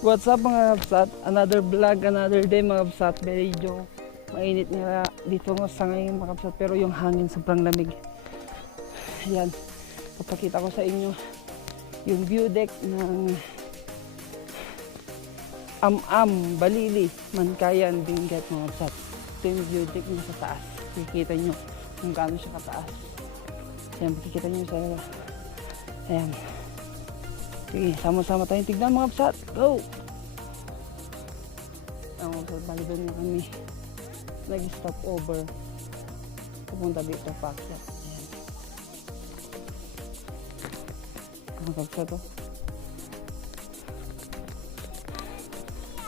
What's up mga kapsat? Another vlog, another day mga kapsat. Medyo mainit nga dito sa ngayon mga kapsat, pero yung hangin sobrang lamig. Ayan, papakita ko sa inyo yung view deck ng Balili, Mankayan, Benguet mga kapsat. Ito yung view deck niya sa taas. Kikita nyo kung gaano siya kataas. Ayan, makikita nyo sa... Ayan. Sige, sama-sama tayong tignan mga kapsat. Go! Ang kapsat, bali doon na kami nag-stop over. Pupunta dito pa. Ayan. Mga kapsat to.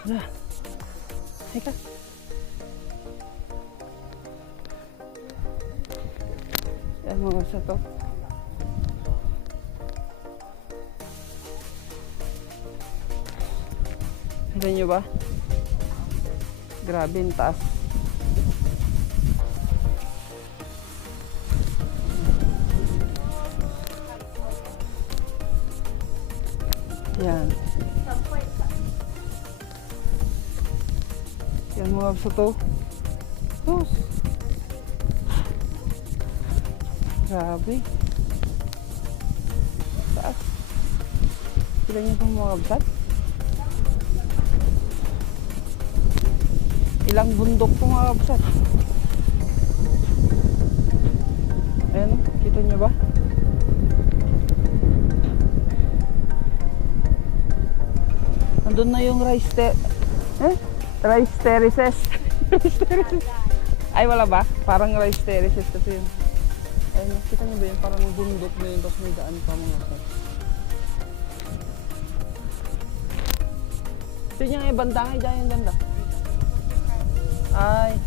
Wala. Teka. Ayan mga kapsat to. Kita nyo ba? Grabe yung taas. Yan. Yan mga kapsa to. Sus. Grabe. Taas. Kita nyo po mga kapsat? Ilang bundok po mga kapsat. Ayan, kita nyo ba? Nandun na yung rice terraces. Ay wala ba? Parang rice terraces kasi yun. Ayan, kita nyo ba yun? Parang bundok na yun, tapos may daan pa mga kapsat. Ito yung ibang dangay dyan yung banda. Ay.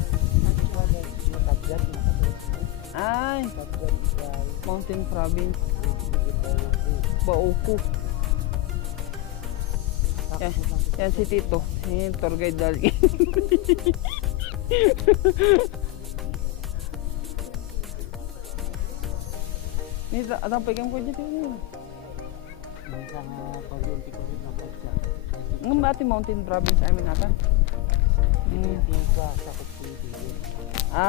Ay. Mountain Province. Baoku. Yan si Tito. Yan, tour guide dali. Nito, atang pegang ko dito yun. Ang bati Mountain Province amin natin.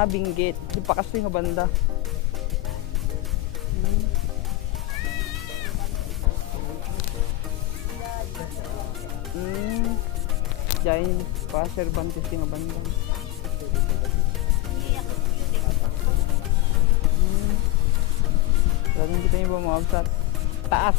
Benguet. Di pa kasi nga banda. Diyan pa Cervantes nga banda. Laging kita nyo ba mga kapsat? Taas.